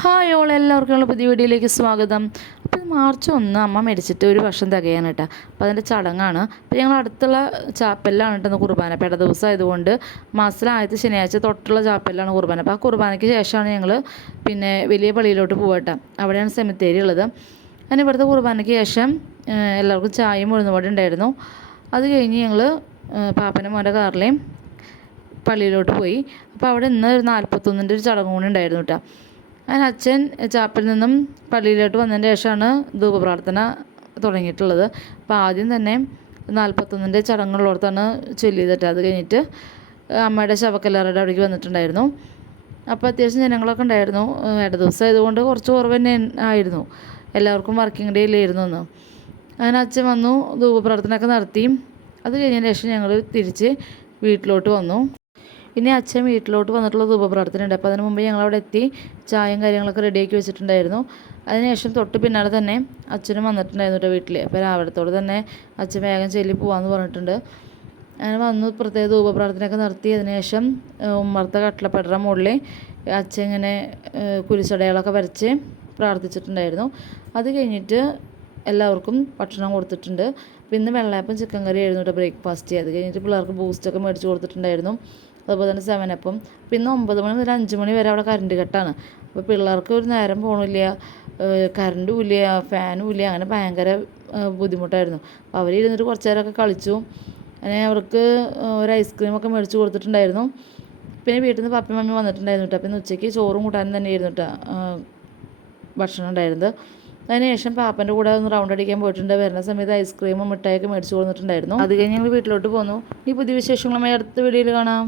Hi all എല്ലാവർക്കും ഉള്ള പുതിയ വീഡിയോയിലേക്ക് സ്വാഗതം. അപ്പോൾ മാർച്ച് ഒന്ന് അമ്മ മരിച്ചിട്ട് ഒരു വർഷം തികയാണ് കേട്ടോ. അപ്പോൾ അതിന്റെ ചടങ്ങാണ്. അപ്പോൾ ഞങ്ങൾ അടുത്തുള്ള ചാപ്പലിലാണ് കേട്ടോ കുർബാന പെട ദിവസം ആയതുകൊണ്ട് മാസത്തിലെ ആദ്യത്തെ ശനിയാഴ്ച തൊട്ടുള്ള ചാപ്പലിലാണ് കുർബാന. അപ്പോൾ ആ കുർബാനയ്ക്ക് ശേഷമാണ് ഞങ്ങൾ പിന്നെ വലിയ പള്ളിയിലോട്ട് പോകട്ടെ അവിടെയാണ് സെമിത്തേരി ഉള്ളത്. അങ്ങനെ ഇവിടുത്തെ കുർബാനയ്ക്ക് ശേഷം എല്ലാവർക്കും ചായയും ഉഴുന്നുവട ഉണ്ടായിരുന്നു. അത് കഴിഞ്ഞ് ഞങ്ങൾ പാപ്പനും മോന്റെ കാറിലെയും പള്ളിയിലോട്ട് പോയി. അപ്പോൾ അവിടെ ഇന്ന് ഒരു നാൽപ്പത്തൊന്നിന്റെ ഒരു ചടങ്ങ് കൂടി ഉണ്ടായിരുന്നു കേട്ടോ. അങ്ങനെ അച്ഛൻ ചാപ്പിൽ നിന്നും പള്ളിയിലോട്ട് വന്നതിന് ശേഷമാണ് ധൂപപ്രാർത്ഥന തുടങ്ങിയിട്ടുള്ളത്. അപ്പോൾ ആദ്യം തന്നെ നാൽപ്പത്തൊന്നിന്റെ ചടങ്ങുകളോടത്താണ് ചൊല്ലിയതിട്ട് അത് കഴിഞ്ഞിട്ട് അമ്മയുടെ ശവക്കല്ലാറുടെ അവിടേക്ക് വന്നിട്ടുണ്ടായിരുന്നു. അപ്പോൾ അത്യാവശ്യം ജനങ്ങളൊക്കെ ഉണ്ടായിരുന്നു. ഇട ദിവസം ആയതുകൊണ്ട് കുറച്ച് കുറവ് തന്നെ ആയിരുന്നു. എല്ലാവർക്കും വർക്കിംഗ് ഡേ ഇല്ലായിരുന്നു അന്ന്. അങ്ങനെ അച്ഛൻ വന്നു ധൂപപ്രാർത്ഥനയൊക്കെ നടത്തി. അത് കഴിഞ്ഞതിന് ശേഷം ഞങ്ങൾ തിരിച്ച് വീട്ടിലോട്ട് വന്നു. ഇനി അച്ഛൻ വീട്ടിലോട്ട് വന്നിട്ടുള്ള ധൂപപ്രാർത്ഥനയുണ്ട്. അപ്പോൾ അതിന് മുമ്പ് ഞങ്ങൾ അവിടെ എത്തി ചായയും കാര്യങ്ങളൊക്കെ റെഡിയാക്കി വെച്ചിട്ടുണ്ടായിരുന്നു. അതിനുശേഷം തൊട്ട് പിന്നാലെ തന്നെ അച്ഛനും വന്നിട്ടുണ്ടായിരുന്നു കേട്ടോ വീട്ടിൽ അപ്പോൾ രാവിലത്തോടെ തന്നെ അച്ഛൻ വേഗം ചെല്ലി പോകാമെന്ന് പറഞ്ഞിട്ടുണ്ട്. അങ്ങനെ വന്നു പ്രത്യേക ധൂപപ്രാർത്ഥനയൊക്കെ നടത്തി അതിനുശേഷം ഉമ്മർത്ത കട്ടിലപ്പടറ മുകളിൽ അച്ഛൻ ഇങ്ങനെ കുരിശടയാളൊക്കെ വരച്ച് പ്രാർത്ഥിച്ചിട്ടുണ്ടായിരുന്നു. അത് കഴിഞ്ഞിട്ട് എല്ലാവർക്കും ഭക്ഷണം കൊടുത്തിട്ടുണ്ട്. പിന്നെ വെള്ളയപ്പം ചിക്കൻ കറി ആയിരുന്നു കേട്ടോ ബ്രേക്ക്ഫാസ്റ്റ്. അത് കഴിഞ്ഞിട്ട് പിള്ളേർക്ക് ബൂസ്റ്റൊക്കെ മേടിച്ച് കൊടുത്തിട്ടുണ്ടായിരുന്നു. അതുപോലെ തന്നെ അപ്പം പിന്നെ ഒമ്പത് മണി മുതൽ അഞ്ച് മണി വരെ അവിടെ കറണ്ട് കെട്ടാണ് അപ്പോൾ പിള്ളേർക്ക് ഒരു നേരം പോകണില്ല കറണ്ടും ഇല്ല ഫാനും ഇല്ല. അങ്ങനെ ഭയങ്കര ബുദ്ധിമുട്ടായിരുന്നു. അപ്പോൾ അവർ ഇരുന്നിട്ട് കുറച്ച് നേരമൊക്കെ കളിച്ചു. അങ്ങനെ അവർക്ക് ഒരു ഐസ്ക്രീമൊക്കെ മേടിച്ച് കൊടുത്തിട്ടുണ്ടായിരുന്നു. പിന്നെ വീട്ടിൽ നിന്ന് പപ്പയും മമ്മി വന്നിട്ടുണ്ടായിരുന്നു കേട്ടോ. പിന്നെ ഉച്ചയ്ക്ക് ചോറും കൂട്ടാനും തന്നെ ആയിരുന്നു കേട്ടോ ഭക്ഷണം ഉണ്ടായിരുന്നത്. അതിനുശേഷം പാപ്പന്റെ കൂടെ ഒന്ന് റൗണ്ട് അടിക്കാൻ പോയിട്ടുണ്ട്. വരുന്ന സമയത്ത് ഐസ്ക്രീമും മിഠായിയൊക്കെ മേടിച്ച് കൊടുത്തിട്ടുണ്ടായിരുന്നു. അത് കഴിഞ്ഞ് ഞങ്ങൾ വീട്ടിലോട്ട് പോന്നു. ഈ പുതിയ വിശേഷങ്ങളുമായി അടുത്ത വീഡിയോയിൽ കാണാം.